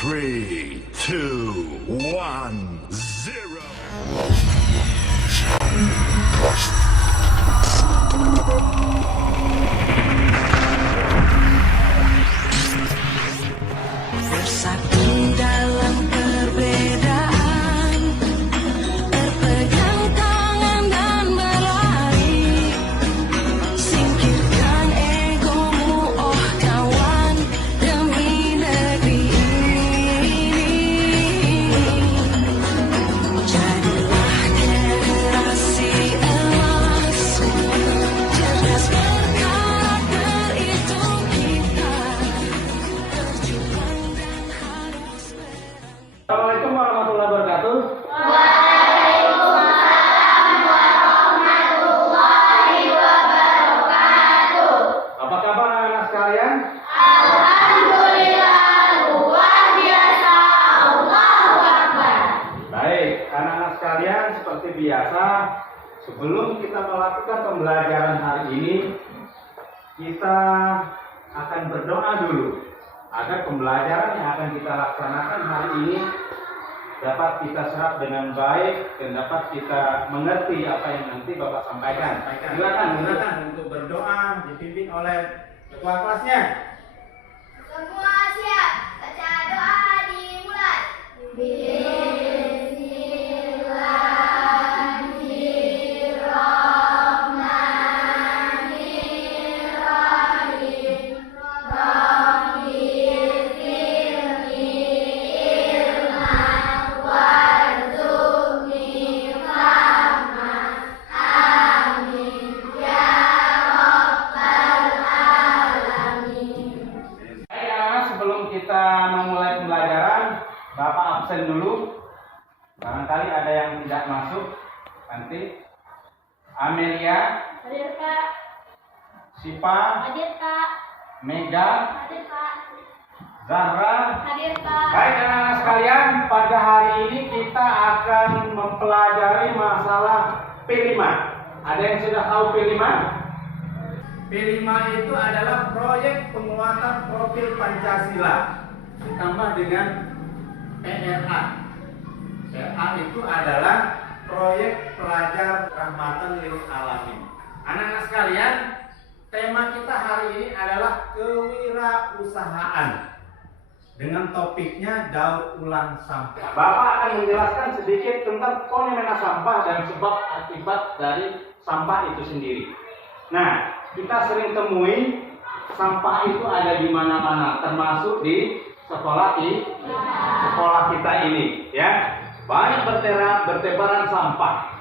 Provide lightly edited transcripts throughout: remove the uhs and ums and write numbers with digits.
3, 2, 1, 0. Bersatu dalam perbedaan, berpegang tangan dan berlari. Singkirkan egomu, oh kawan, demi negeri ini. Jadilah generasi emas, cerdas berkarakter itu kita. Berjuang dan harus berani. Assalamualaikum warahmatullahi wabarakatuh. Apa kabar anak-anak sekalian? Baik, anak-anak sekalian, seperti biasa, sebelum kita melakukan pembelajaran hari ini, kita akan berdoa dulu agar pembelajaran yang akan kita laksanakan hari ini dapat kita serap dengan baik dan dapat kita mengerti apa yang nanti Bapak sampaikan. Silakan untuk berdoa dipimpin oleh ketua kelasnya. Semua siap, baca doa dimulai. Bismillahirrahmanirrahim. Rabbirfirli ilman warzuqni fahman. Amin ya rabbal alamin. Baik anak-anak, sebelum kita memulai pembelajaran, Bapak absen dulu. Barangkali ada yang tidak masuk nanti. Amelia, Hadir Pak, Sipa, hadir Pak, Mega, hadir Pak, Zahra. hadir Pak. Baik anak-anak sekalian, pada hari ini kita akan mempelajari masalah P5. Ada yang sudah tahu P5? P5 itu adalah proyek penguatan profil Pancasila ditambah dengan PRA. PRA itu adalah proyek pelajar rahmatan lil alamin. Anak-anak sekalian, tema kita hari ini adalah kewirausahaan dengan topiknya daur ulang sampah. Bapak akan menjelaskan sedikit tentang fenomena sampah dan sebab akibat dari sampah itu sendiri. Nah, kita sering temui sampah itu ada di mana-mana, termasuk di sekolah kita ini, ya. Banyak bertebaran sampah,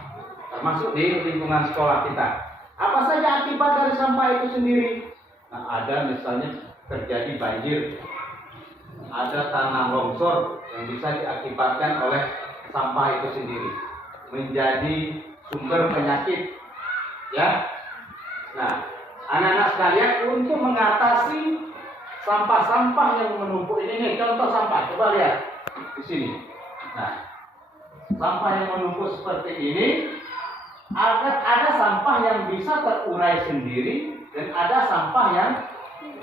termasuk di lingkungan sekolah kita. Apa saja akibat dari sampah itu sendiri? Nah, ada misalnya terjadi banjir, ada tanah longsor yang bisa diakibatkan oleh sampah itu sendiri, menjadi sumber penyakit, ya. Nah, anak-anak sekalian, untuk mengatasi sampah-sampah yang menumpuk ini, contoh sampah, coba lihat di sini. Nah, sampah yang menumpuk seperti ini, ada sampah yang bisa terurai sendiri dan ada sampah yang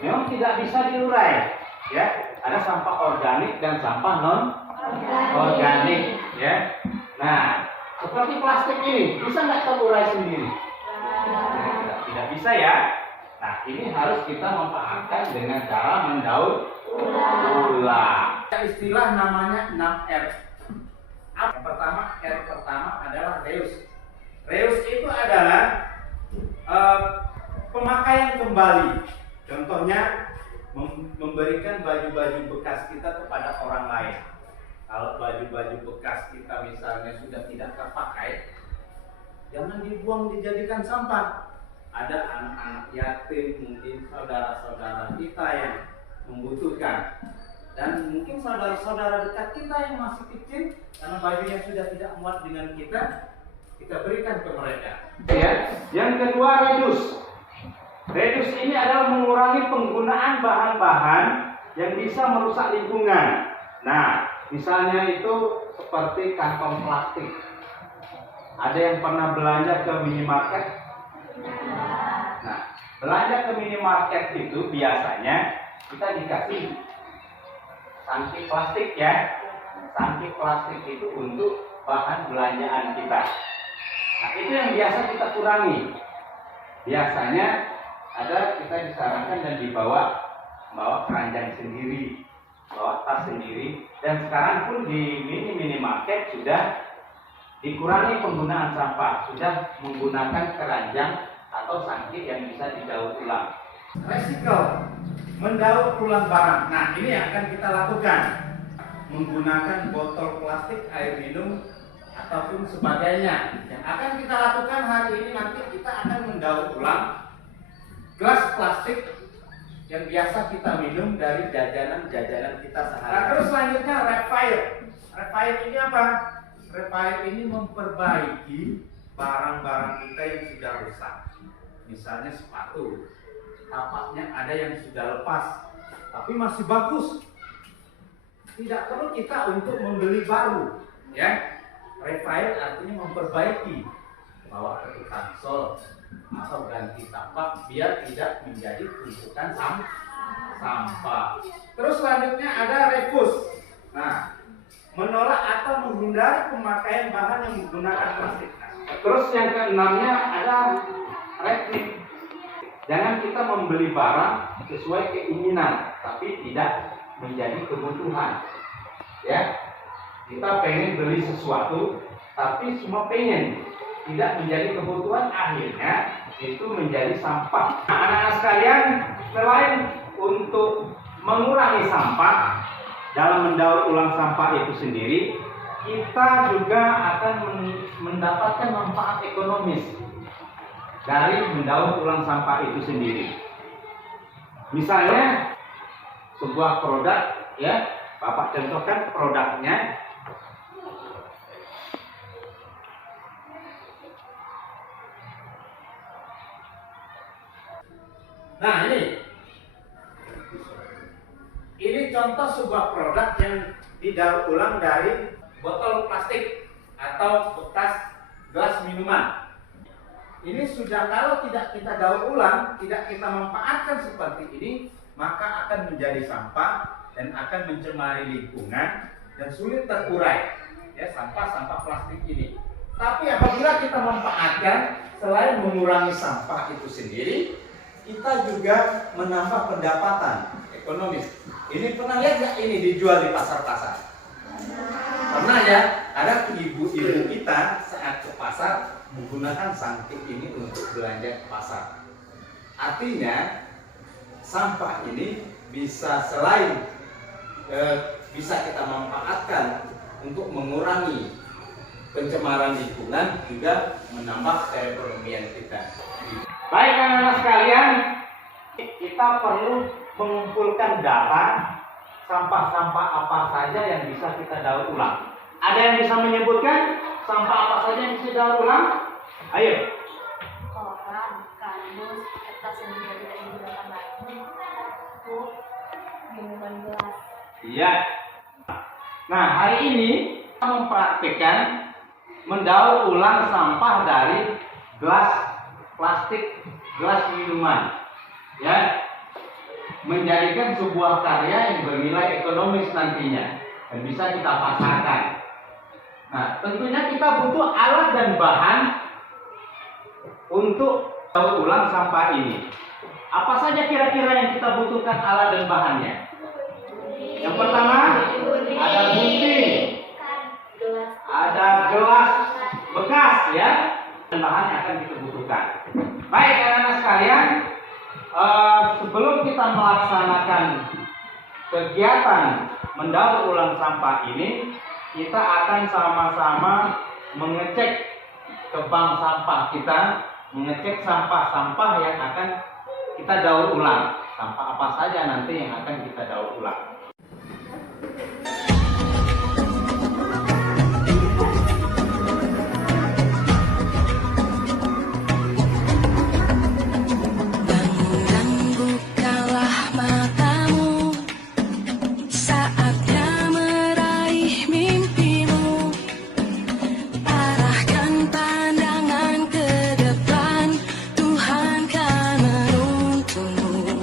memang tidak bisa diurai, ya. Ada sampah organik dan sampah non organik, ya. Nah, seperti plastik ini bisa nggak terurai sendiri? Tidak bisa, ya. Nah, ini harus kita memanfaatkan dengan cara mendaur ulang. Istilah namanya 6R. Yang pertama, R pertama adalah reuse. Reuse itu adalah pemakaian kembali. Contohnya, memberikan baju-baju bekas kita kepada orang lain. Kalau baju-baju bekas kita misalnya sudah tidak terpakai, jangan dibuang, dijadikan sampah. Ada anak-anak yatim, mungkin saudara-saudara kita yang membutuhkan, dan mungkin saudara-saudara dekat kita yang masih kecil, karena bajunya sudah tidak muat dengan kita berikan ke mereka. Ya. Yang kedua, reduce. Reduce ini adalah mengurangi penggunaan bahan-bahan yang bisa merusak lingkungan. Nah, misalnya itu seperti kantong plastik. Ada yang pernah belanja ke minimarket? Nah, belanja ke minimarket itu biasanya kita dikasih Sangki plastik ya. Sangki plastik itu untuk bahan belanjaan kita. Nah, itu yang biasa kita kurangi. Biasanya ada kita disarankan dan bawa keranjang sendiri, bawa tas sendiri. Dan sekarang pun di minimarket sudah dikurangi penggunaan sampah, sudah menggunakan keranjang atau sangki yang bisa didaur ulang. Recycle, mendaur ulang barang. Nah, ini yang akan kita lakukan. Menggunakan botol plastik, air minum, ataupun sebagainya. Yang akan kita lakukan hari ini, nanti kita akan mendaur ulang gelas plastik yang biasa kita minum dari jajanan-jajanan kita sehari-hari. Nah, terus selanjutnya repair. Repair ini apa? Repair ini memperbaiki barang-barang kita yang sudah rusak. Misalnya sepatu, tapaknya ada yang sudah lepas, tapi masih bagus. Tidak perlu kita untuk membeli baru, ya. Repair artinya memperbaiki, bawa ke tukang sol atau ganti tapak biar tidak menjadi tumpukan sampah. Terus selanjutnya ada refus. Nah, menolak atau menghindari pemakaian bahan yang menggunakan plastik. Terus yang keenamnya ada recycling. Jangan kita membeli barang sesuai keinginan, tapi tidak menjadi kebutuhan. Ya, kita pengen beli sesuatu, tapi cuma pengen, tidak menjadi kebutuhan, akhirnya itu menjadi sampah. Nah, anak-anak sekalian, selain untuk mengurangi sampah dalam mendaur ulang sampah itu sendiri, kita juga akan mendapatkan manfaat ekonomis dari mendaur ulang sampah itu sendiri. Misalnya sebuah produk, ya, Bapak contohkan produknya. Nah, ini contoh sebuah produk yang didaur ulang dari botol plastik atau bekas gelas minuman. Ini sudah, kalau tidak kita daur ulang, tidak kita manfaatkan seperti ini, maka akan menjadi sampah dan akan mencemari lingkungan dan sulit terurai, ya, sampah-sampah plastik ini. Tapi apabila kita manfaatkan, selain mengurangi sampah itu sendiri, kita juga menambah pendapatan ekonomis. Ini pernah lihat nggak ini dijual di pasar-pasar? Pernah ya? Ada ibu-ibu kita saat ke pasar menggunakan sangkik ini untuk belanja ke pasar. Artinya sampah ini bisa selain bisa kita manfaatkan untuk mengurangi pencemaran lingkungan, juga menambah keekonomian kita. Baik anak-anak sekalian, kita perlu mengumpulkan data sampah-sampah apa saja yang bisa kita daur ulang. Ada yang bisa menyebutkan sampah apa saja yang bisa daur ulang? Ayo. Koran, kardus, kertas yang sudah tidak digunakan lagi, cup, minuman gelas. Iya. Nah, hari ini kita mempraktikkan mendaur ulang sampah dari gelas plastik, gelas minuman, ya, menjadikan sebuah karya yang bernilai ekonomis nantinya dan bisa kita pasarkan. Nah, tentunya kita butuh alat dan bahan untuk daur ulang sampah ini. Apa saja kira-kira yang kita butuhkan alat dan bahannya? Yang pertama, ada gunting, ada gelas bekas, ya, dan bahan yang akan kita butuhkan. Baik anak-anak sekalian, sebelum kita melaksanakan kegiatan mendaur ulang sampah ini, kita akan sama-sama mengecek ke bank sampah kita, mengecek sampah-sampah yang akan kita daur ulang. Sampah apa saja nanti yang akan kita daur ulang. Dan bukalah matamu, saatnya meraih mimpimu. Arahkan pandangan ke depan, Tuhan kan menuntunmu.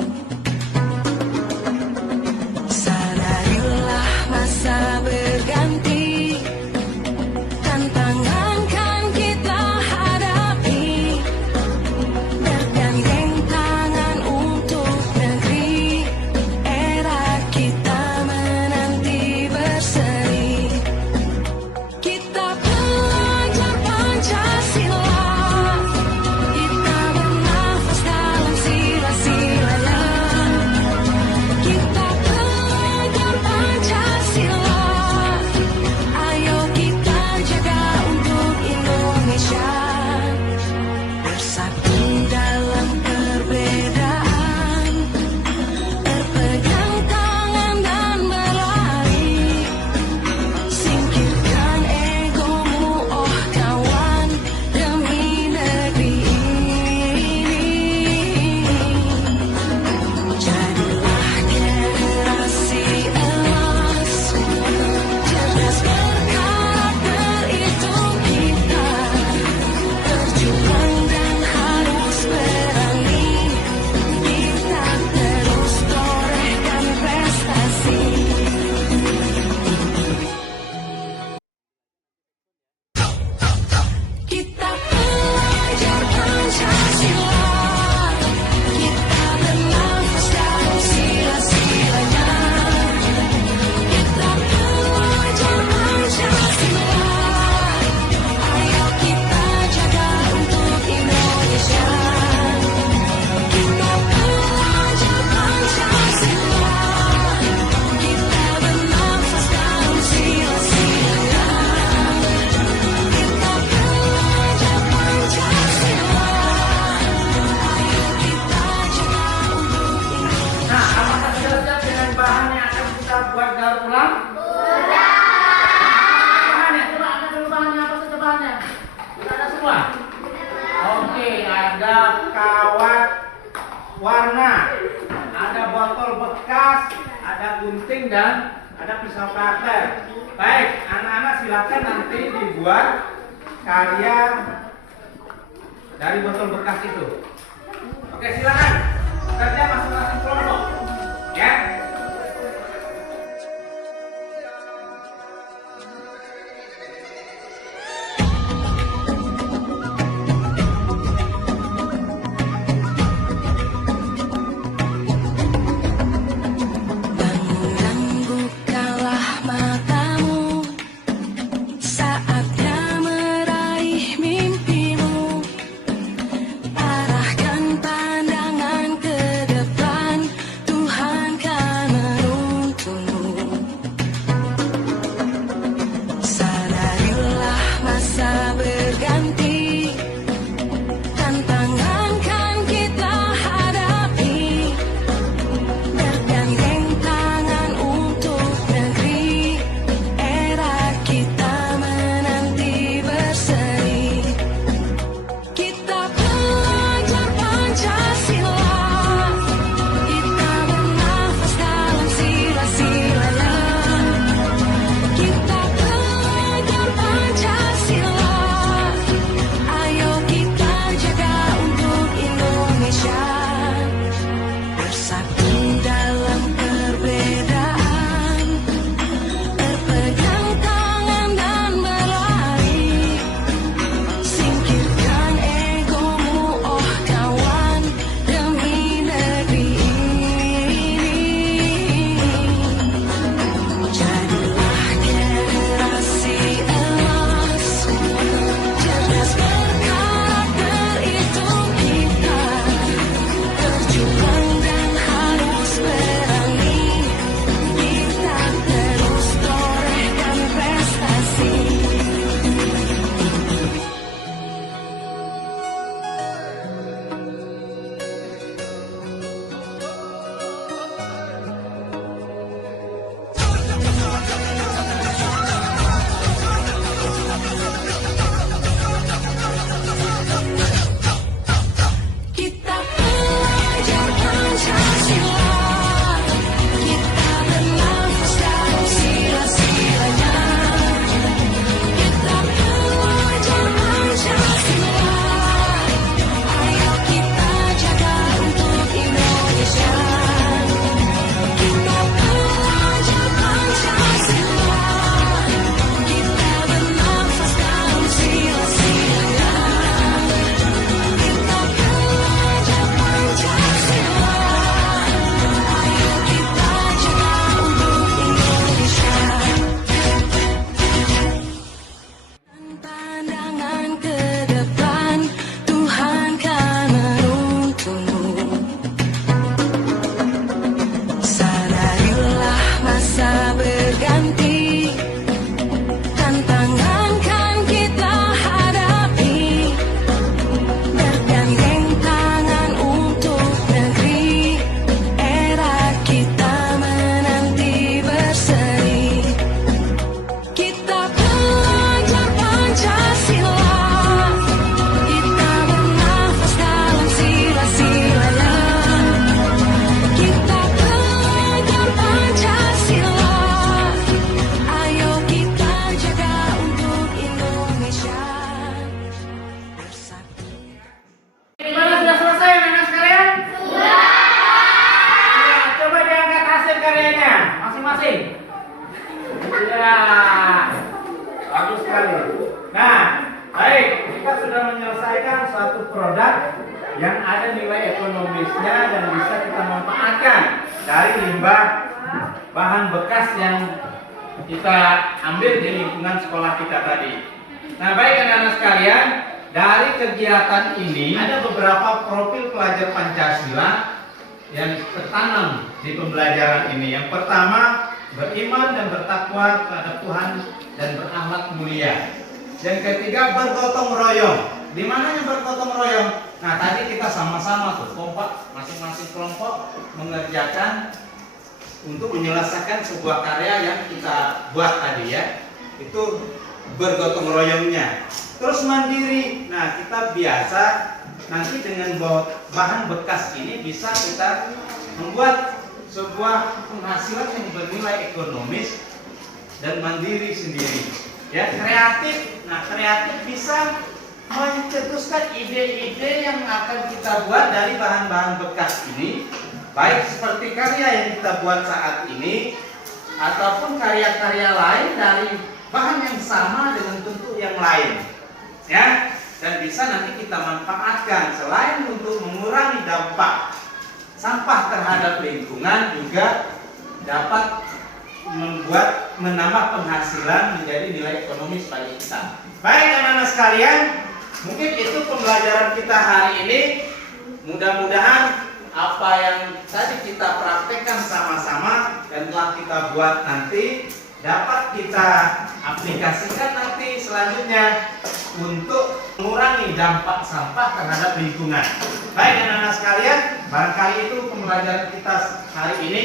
ada pisau cutter. Baik, anak-anak silakan nanti dibuat karya dari botol bekas itu. Oke, silakan kerja masing-masing kelompok, ya. Bangun dan bukalah matamu, saatnya meraih mimpimu. Arahkan pandangan ke depan, Tuhan kan menuntunmu. Sadarilah masa berganti, tantangan kan kita hadapi. Bergandeng tangan untuk negeri, era kita menanti berseri. Kita belajar Pancasila, kita bernafas dalam sila-silanya. Kita belajar Pancasila, ayo kita jaga untuk Indonesia. Bersatu dalam perbedaan, berpegang tangan dan berlari. Singkirkan egomu, oh kawan, demi negeri ini. Jadilah generasi emas, cerdas berkarakter itu kita. Berjuang dan harus berani, kita terus torehkan prestasi. Kita belajar Pancasila, kita bernafas dalam sila-silanya. Kita belajar Pancasila, ayo kita jaga untuk Indonesia. Kita belajar Pancasila, kita bernafas dalam sila-silanya. Kita belajar Pancasila, ayo kita jaga untuk Indonesia. Pandangan ke depan, Tuhan kan menuntunmu. Sadarilah masa berganti, tantangan kan kita hadapi. Bergandeng tangan untuk negeri, era kita menanti berseri. Kita belajar Pancasila, kita bernafas dalam sila-silanya. Kita belajar Pancasila, ayo kita jaga untuk Indonesia. Bersatu. Gimana, sudah selesai anak-anak sekalian? Sudah. Ya, coba diangkat hasil karyanya masing-masing. Ya, bagus sekali. Nah, baik, kita sudah menyelesaikan suatu produk yang ada nilai ekonomisnya dan bisa kita manfaatkan dari limbah bahan bekas yang kita ambil di lingkungan sekolah kita tadi. Nah, baik anak-anak sekalian, dari kegiatan ini ada beberapa profil pelajar Pancasila yang tertanam di pembelajaran ini. Yang pertama, beriman dan bertakwa kepada Tuhan dan berakhlak mulia. Yang ketiga, bergotong royong. Di mana yang bergotong royong? Nah, tadi kita sama-sama tuh kompak, masing-masing kelompok mengerjakan untuk menyelesaikan sebuah karya yang kita buat tadi ya. Itu bergotong royongnya. Terus mandiri. Nah, kita biasa nanti dengan bahan bekas ini bisa kita membuat sebuah penghasilan yang bernilai ekonomis dan mandiri sendiri. Ya, kreatif. Nah, kreatif bisa mencetuskan ide-ide yang akan kita buat dari bahan-bahan bekas ini, baik seperti karya yang kita buat saat ini ataupun karya-karya lain dari bahan yang sama dengan bentuk yang lain. Ya, dan bisa nanti kita manfaatkan selain untuk mengurangi dampak sampah terhadap lingkungan, juga dapat menambah penghasilan menjadi nilai ekonomis bagi kita. Baik anak-anak sekalian, mungkin itu pembelajaran kita hari ini. Mudah-mudahan apa yang tadi kita praktekkan sama-sama dan telah kita buat nanti dapat kita aplikasikan nanti selanjutnya untuk mengurangi dampak sampah terhadap lingkungan. Baik anak-anak sekalian, barangkali itu pembelajaran kita hari ini.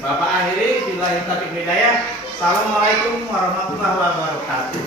Bapak akhiri, billahi taufiq hidayah. Assalamualaikum warahmatullahi wabarakatuh.